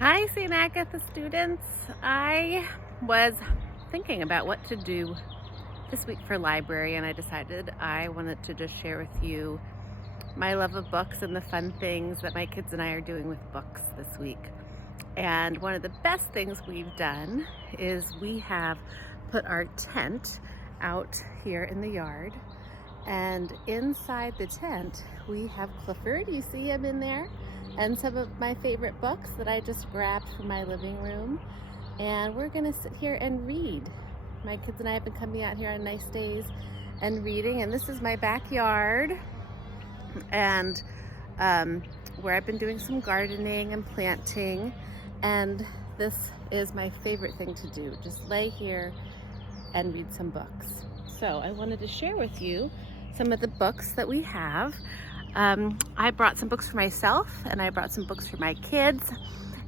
Hi, St. Agatha students. I was thinking about what to do this week for library, and I decided I wanted to just share with you my love of books and the fun things that my kids and I are doing with books this week. And one of the best things we've done is we have put our tent out here in the yard, and inside the tent we have Clifford. You see him in there? And some of my favorite books that I just grabbed from my living room. And we're gonna sit here and read. My kids and I have been coming out here on nice days and reading. And this is my backyard, and where I've been doing some gardening and planting. And this is my favorite thing to do, just lay here and read some books. So I wanted to share with you some of the books that we have. I brought some books for myself, and I brought some books for my kids,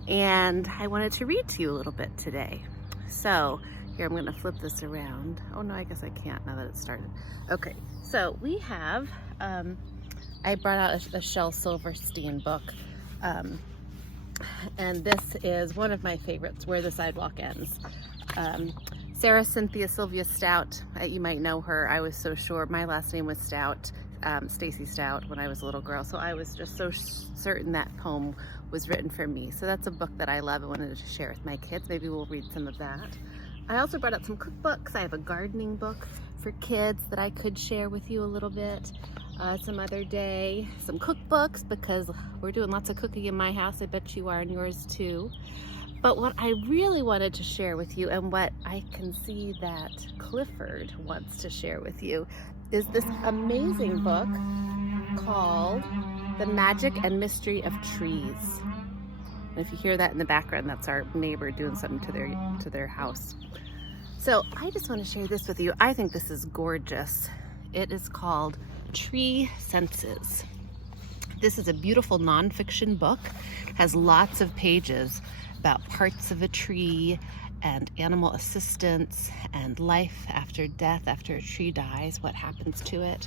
and I wanted to read to you a little bit today. So here, I'm going to flip this around. Oh no, I guess I can't now that it started. Okay, so we have, I brought out a Shel Silverstein book, and this is one of my favorites, Where the Sidewalk Ends. Sarah Cynthia Sylvia Stout, you might know her. I was so sure my last name was Stout. Stacy Stout, when I was a little girl, so I was just so certain that poem was written for me. So that's a book that I love and wanted to share with my kids. Maybe we'll read some of that. I also brought out some cookbooks. I have a gardening book for kids that I could share with you a little bit some other day. Some cookbooks, because we're doing lots of cooking in my house. I bet you are in yours too. But what I really wanted to share with you, and what I can see that Clifford wants to share with you, is this amazing book called The Magic and Mystery of Trees. And if you hear that in the background, that's our neighbor doing something to their house. So I just want to share this with you. I think this is gorgeous. It is called Tree Senses. This is a beautiful nonfiction book. It has lots of pages about parts of a tree and animal assistance and life after death, after a tree dies, what happens to it.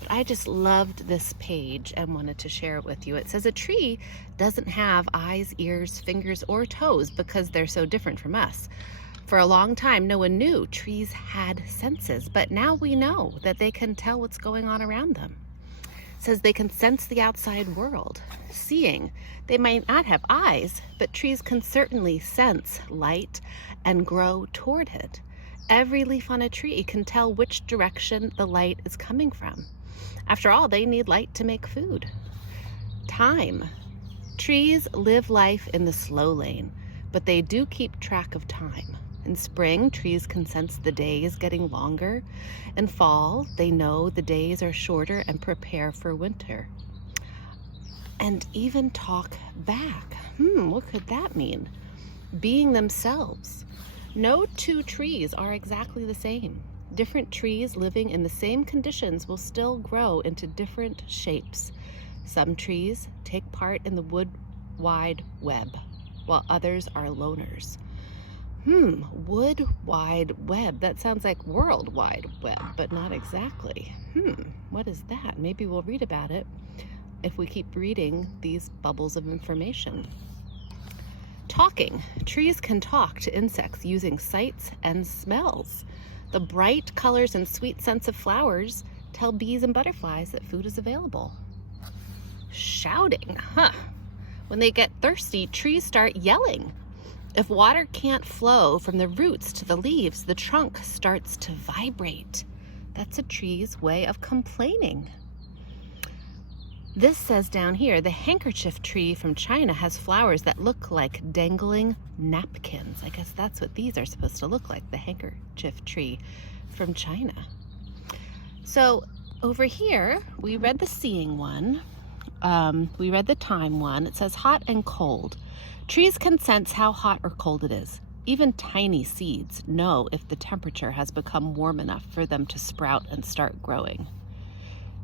But I just loved this page and wanted to share it with you. It says a tree doesn't have eyes, ears, fingers, or toes because they're so different from us. For a long time, no one knew trees had senses, but now we know that they can tell what's going on around them. It says they can sense the outside world, seeing. They might not have eyes, but trees can certainly sense light and grow toward it. Every leaf on a tree can tell which direction the light is coming from. After all, they need light to make food. Time. Trees live life in the slow lane, but they do keep track of time. In spring, trees can sense the days getting longer. In fall, they know the days are shorter and prepare for winter. And even talk back. What could that mean? Being themselves. No two trees are exactly the same. Different trees living in the same conditions will still grow into different shapes. Some trees take part in the wood wide web, while others are loners. Wood wide web. That sounds like World Wide Web, but not exactly. What is that? Maybe we'll read about it if we keep reading these bubbles of information. Talking. Trees can talk to insects using sights and smells. The bright colors and sweet scents of flowers tell bees and butterflies that food is available. Shouting. When they get thirsty, trees start yelling. If water can't flow from the roots to the leaves, the trunk starts to vibrate. That's a tree's way of complaining. This says down here, the handkerchief tree from China has flowers that look like dangling napkins. I guess that's what these are supposed to look like, the handkerchief tree from China. So over here, we read the seeing one. We read the time one. It says hot and cold. Trees can sense how hot or cold it is. Even tiny seeds know if the temperature has become warm enough for them to sprout and start growing.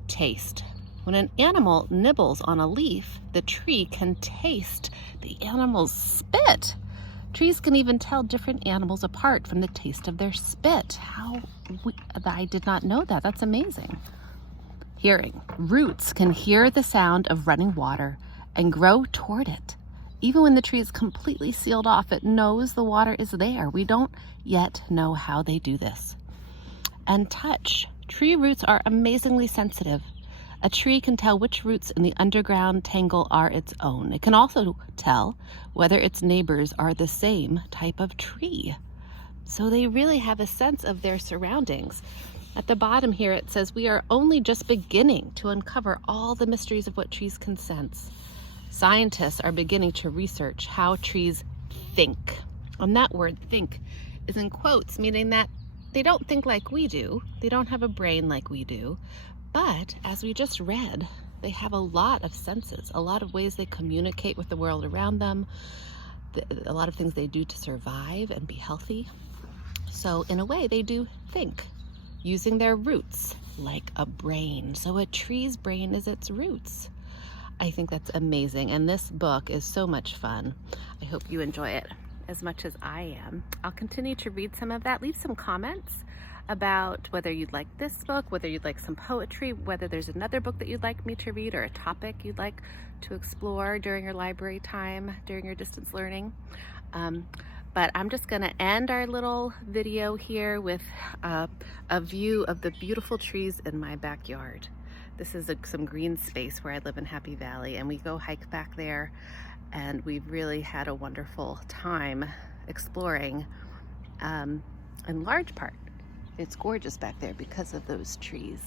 Taste. When an animal nibbles on a leaf, the tree can taste the animal's spit. Trees can even tell different animals apart from the taste of their spit. I did not know that. That's amazing. Hearing. Roots can hear the sound of running water and grow toward it. Even when the tree is completely sealed off, it knows the water is there. We don't yet know how they do this. And touch. Tree roots are amazingly sensitive. A tree can tell which roots in the underground tangle are its own. It can also tell whether its neighbors are the same type of tree. So they really have a sense of their surroundings. At the bottom here it says, we are only just beginning to uncover all the mysteries of what trees can sense. Scientists are beginning to research how trees think. And that word think is in quotes, meaning that they don't think like we do. They don't have a brain like we do. But as we just read, they have a lot of senses, a lot of ways they communicate with the world around them, a lot of things they do to survive and be healthy. So in a way, they do think, using their roots like a brain. So a tree's brain is its roots. I think that's amazing, and this book is so much fun. I hope you enjoy it as much as I am. I'll continue to read some of that. Leave some comments about whether you'd like this book, whether you'd like some poetry, whether there's another book that you'd like me to read or a topic you'd like to explore during your library time, during your distance learning. But I'm just gonna end our little video here with a view of the beautiful trees in my backyard. This is some green space where I live in Happy Valley, and we go hike back there, and we've really had a wonderful time exploring in large part. It's gorgeous back there because of those trees.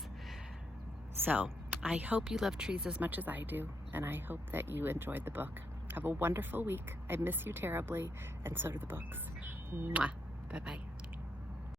So I hope you love trees as much as I do, and I hope that you enjoyed the book. Have a wonderful week. I miss you terribly, and so do the books. Mwah. Bye-bye.